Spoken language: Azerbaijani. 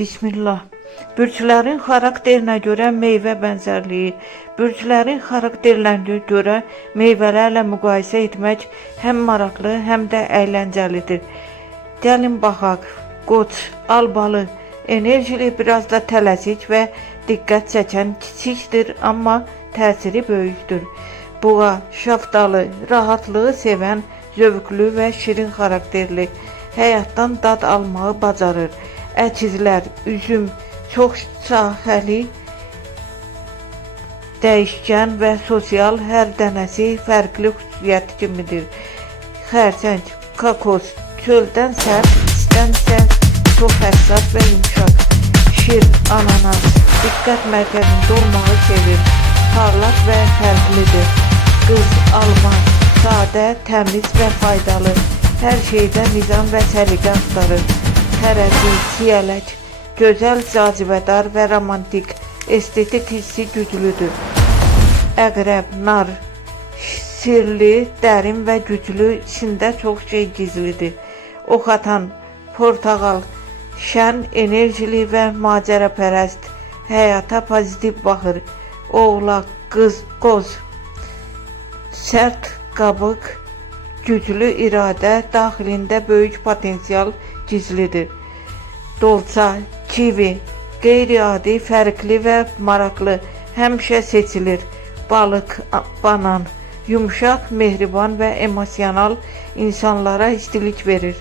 Bismillah. Bürclərin xarakterinə görə meyvə bənzərliyi. Bürclərin xarakterlərinə görə meyvələrlə müqayisə etmək həm maraqlı, həm də əyləncəlidir. Gəlin baxaq. Qoç, albalı, enerjili, biraz da tələsik və diqqət çəkən, kiçikdir, amma təsiri böyükdür. Buğa, şaftalı, rahatlığı sevən, zövqlü və şirin xarakterli, həyatdan dad almağı bacarır. Əkizlər, üzüm, çox sahəli, dəyişkən və sosial, hər dənəsi fərqli xüsusiyyət kimidir. Xərçəng, kakos, çöldən sərt, istənsə çox həssas və yumuşaq. Şir, ananas, diqqət mərkəzində olmağı sevir, parlaq və fərqlidir. Qız, alma, sadə, təmiz və faydalı, hər şeydə nizam və səliqə axtarır. Tərəzi, siyələk, gözəl, cazibədar və romantik, estetik hissi güclüdür. Əqrəb, nar, sirli, dərin və güclü, içində çox şey gizlidir. Ox atan, portağal, şən, enerjili və macərapərəst, həyata pozitiv baxır. Oğlaq, qız, qoz, sərt qabıq, güclü iradə, daxilində böyük potensial gizlidir. Dolça, kivi, qeyri-adi, fərqli və maraqlı, həmişə seçilir. Balıq, banan, yumuşaq, mehriban və emosional, insanlara istilik verir.